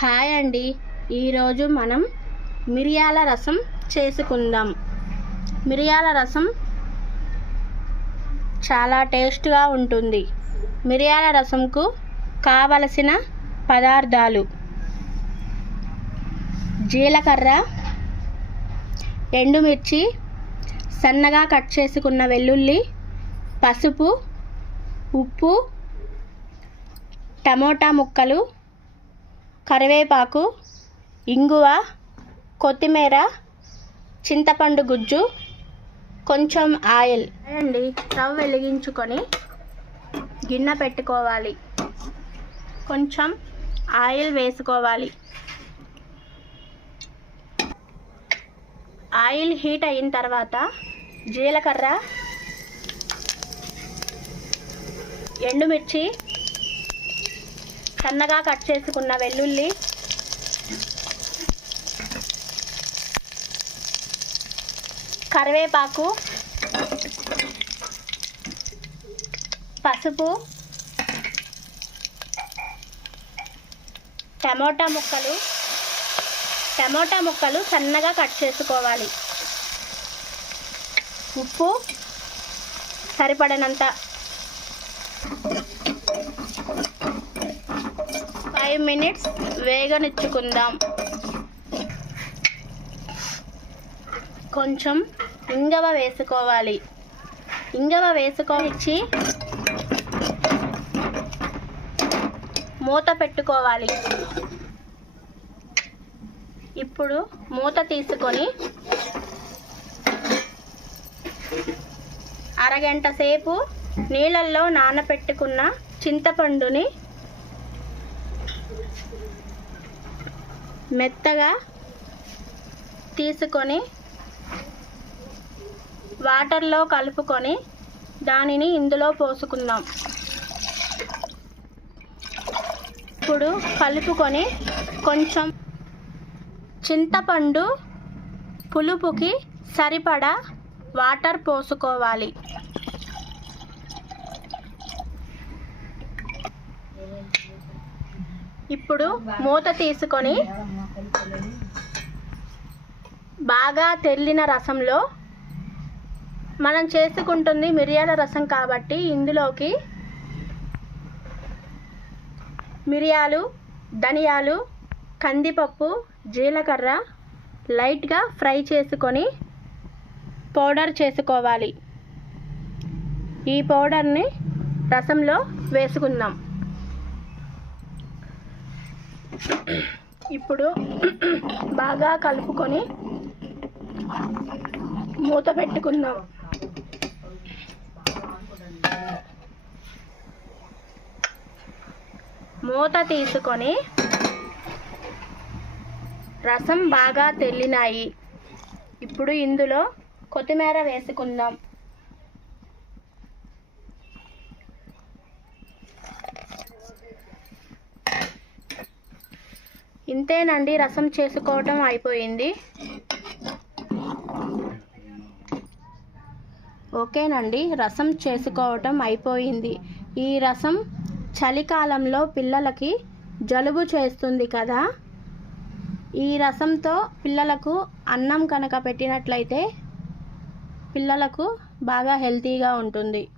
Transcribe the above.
Hi అండి. ఈరోజు మనం మిరియాల రసం చేసుకుందాం. మిరియాల రసం చాలా టేస్ట్గా ఉంటుంది. మిరియాల రసంకు కావలసిన పదార్థాలు జీలకర్ర ఎండుమిర్చి సన్నగా కట్ చేసుకున్న వెల్లుల్లి పసుపు ఉప్పు టమోటా ముక్కలు కరివేపాకు ఇంగువ కొత్తిమీర చింతపండు గుజ్జు కొంచెం ఆయిల్. అండి స్టవ్ వెలిగించుకొని గిన్నె పెట్టుకోవాలి. కొంచెం ఆయిల్ వేసుకోవాలి. ఆయిల్ హీట్ అయిన తర్వాత జీలకర్ర ఎండుమిర్చి సన్నగా కట్ చేసుకున్న వెల్లుల్లి. కరివేపాకు. పసుపు. టమోటా ముక్కలు. టమోటా ముక్కలు సన్నగా కట్ చేసుకోవాలి. ఉప్పు సరిపడనంత. ఫైవ్ మినిట్స్ వేగనిచ్చుకుందాం కొంచెం ఇంగవ వేసుకోవాలి. ఇంగవ వేసుకోనిచ్చి మూత పెట్టుకోవాలి. ఇప్పుడు మూత తీసుకొని అరగంట సేపు నీళ్ళల్లో నానబెట్టుకున్న చింతపండుని మెత్తగా తీసుకొని వాటర్లో కలుపుకొని దానిని ఇందులో పోసుకుందాం. ఇప్పుడు కలుపుకొని కొంచెం చింతపండు పులుపుకి సరిపడా వాటర్ పోసుకోవాలి. ఇప్పుడు మూత తీసుకొని బాగా తెల్లిన రసంలో మనం చేసుకుంటుంది మిరియాల రసం కాబట్టి ఇందులోకి మిరియాలు ధనియాలు కందిపప్పు జీలకర్ర లైట్గా ఫ్రై చేసుకొని పౌడర్ చేసుకోవాలి. ఈ పౌడర్ని రసంలో వేసుకుందాం. ఇప్పుడు బాగా కలుపుకొని మూత పెట్టుకున్నాం మూత తీసుకొని రసం బాగా తెల్లినాయి. ఇప్పుడు ఇందులో కొత్తిమీర వేసుకుందాం. ఇంతేనండి రసం చేసుకోవటం అయిపోయింది. ఓకేనండి. రసం చేసుకోవటం అయిపోయింది. ఈ రసం చలికాలంలో పిల్లలకి జలుబు చేస్తుంది కదా. ఈ రసంతో పిల్లలకు అన్నం కనుక పెట్టినట్లయితే పిల్లలకు బాగా హెల్తీగా ఉంటుంది.